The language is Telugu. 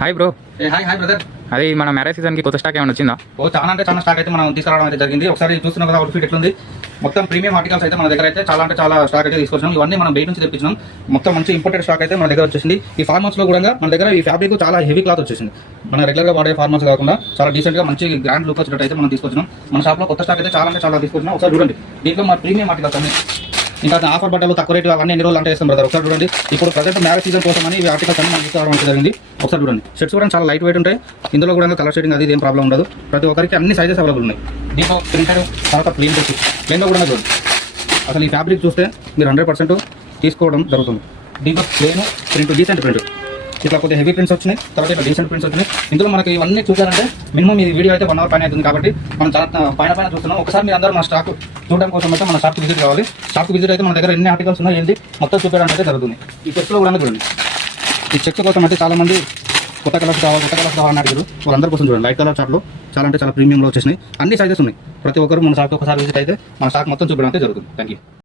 Hi bro. Hi hi brother. అది మన మ్యారేజ్ సీజన్ కి కొత్త స్టాక్ ఏమైనా వచ్చిందా? చాలా అంటే చాలా స్టాక్ అయితే మనం తీసుకురావడం అయితే జరిగింది. ఒకసారి చూస్తున్నాం కదా అవుట్ఫిట్ ఎట్లుంది. మొత్తం ప్రీమియం ఆర్టికల్స్ అయితే మన దగ్గర అయితే చాలా అంటే చాలా స్టాక్ అయితే తీసుకొచ్చినాం. ఇవన్నీ మనం బయట నుంచి తెప్పించినాం. మొత్తం మంచి ఇంపోర్టెడ్ స్టాక్ అయితే మన దగ్గర వచ్చేసింది. ఈ ఫార్మల్స్ లో కూడా మన దగ్గర ఈ ఫ్యాబ్రిక్ చాలా హెవీ క్లాత్ వచ్చేసింది. మన రెగ్యులర్ గా వాడే ఫార్మల్స్ కాకుండా చాలా డీసెంట్ గా మంచి గ్రాండ్ లుక్ వచ్చేటట్టు అయితే మనం తీసుకొచ్చినాం. మన షాప్ లో కొత్త స్టాక్ అయితే చాలా అంటే చాలా తీసుకొచ్చినాం. ఒకసారి చూడండి, దీంట్లో మన ప్రీమియం ఆర్టికల్స్ అన్ని ఇంకా ఆఫర్ బట్టలు తక్కువ రేటు అవన్నీ ఎన్ని రోజులు అంటే వేస్తాం బ్రదర్. ఒకసారి చూడండి, ఇప్పుడు ప్రజెంట్ మ్యారేజ్ సీజన్ కోసం అని ఈ ఆర్టికల్స్ అన్ని మనం తీసుకురావడం అంటే జరిగింది. ఒకసారి చూడండి, షర్ట్స్ కూడా చాలా లైట్ వెయిట్ ఉంటాయి. ఇందులో కూడా కలర్ షేడింగ్ అది ఏం ప్రాబ్లం ఉండదు. ప్రతి ఒక్కరికి అన్ని సైజెస్ అవైలబుల్ ఉన్నాయి. దీంట్లో ప్రింటెడ్ తర్వాత ప్లేన్ వచ్చి ప్లేన్లో కూడా చూడండి. అసలు ఈ ఫ్యాబ్రిక్ చూస్తే మీరు 100% తీసుకోవడం జరుగుతుంది. దీంట్లో ప్లేన్ ప్రింట్ డీసెంట్ ప్రింట్ ఇట్లా కొద్దిగా హెవీ ప్రింట్స్ వచ్చినాయి. తర్వాత ఇట్లా డీసెంట్ ప్రింట్స్ వచ్చినాయి. ఇందులో మనకి ఇవన్నీ చూసారంటే మినిమం ఈ వీడియో అయితే 1 అవర్ పైన అవుతుంది. కాబట్టి మనం చాలా పైన చూస్తున్నాం. ఒకసారి మీరు అందరూ మన స్టాక్ చూడడం కోసం అయితే మన షాప్కి విజిట్ కావాలి. షాప్కి విజిట్ అయితే మన దగ్గర ఎన్ని ఆర్టికల్స్ ఉన్నాయి ఏంటి మొత్తం చూపించడానికి అయితే జరుగుతుంది. ఈ చెక్స్లో కూడా చూడండి. ఈ చెక్స్ కోసం అయితే చాలా మంది కొత్త కలర్స్ కావాలని అడిగారు. వాళ్ళందరి కోసం చూడండి, లైట్ కలర్ చార్ట్లు చాలా అంటే చాలా ప్రీమియంలో వచ్చేసినాయి. అన్ని సైజెస్ ఉన్నాయి. ప్రతి ఒక్కరు మన షాప్కి ఒకసారి విజిట్ అయితే మన స్టాక్ మొత్తం చూపించడం అయితే జరుగుతుంది. Thank you.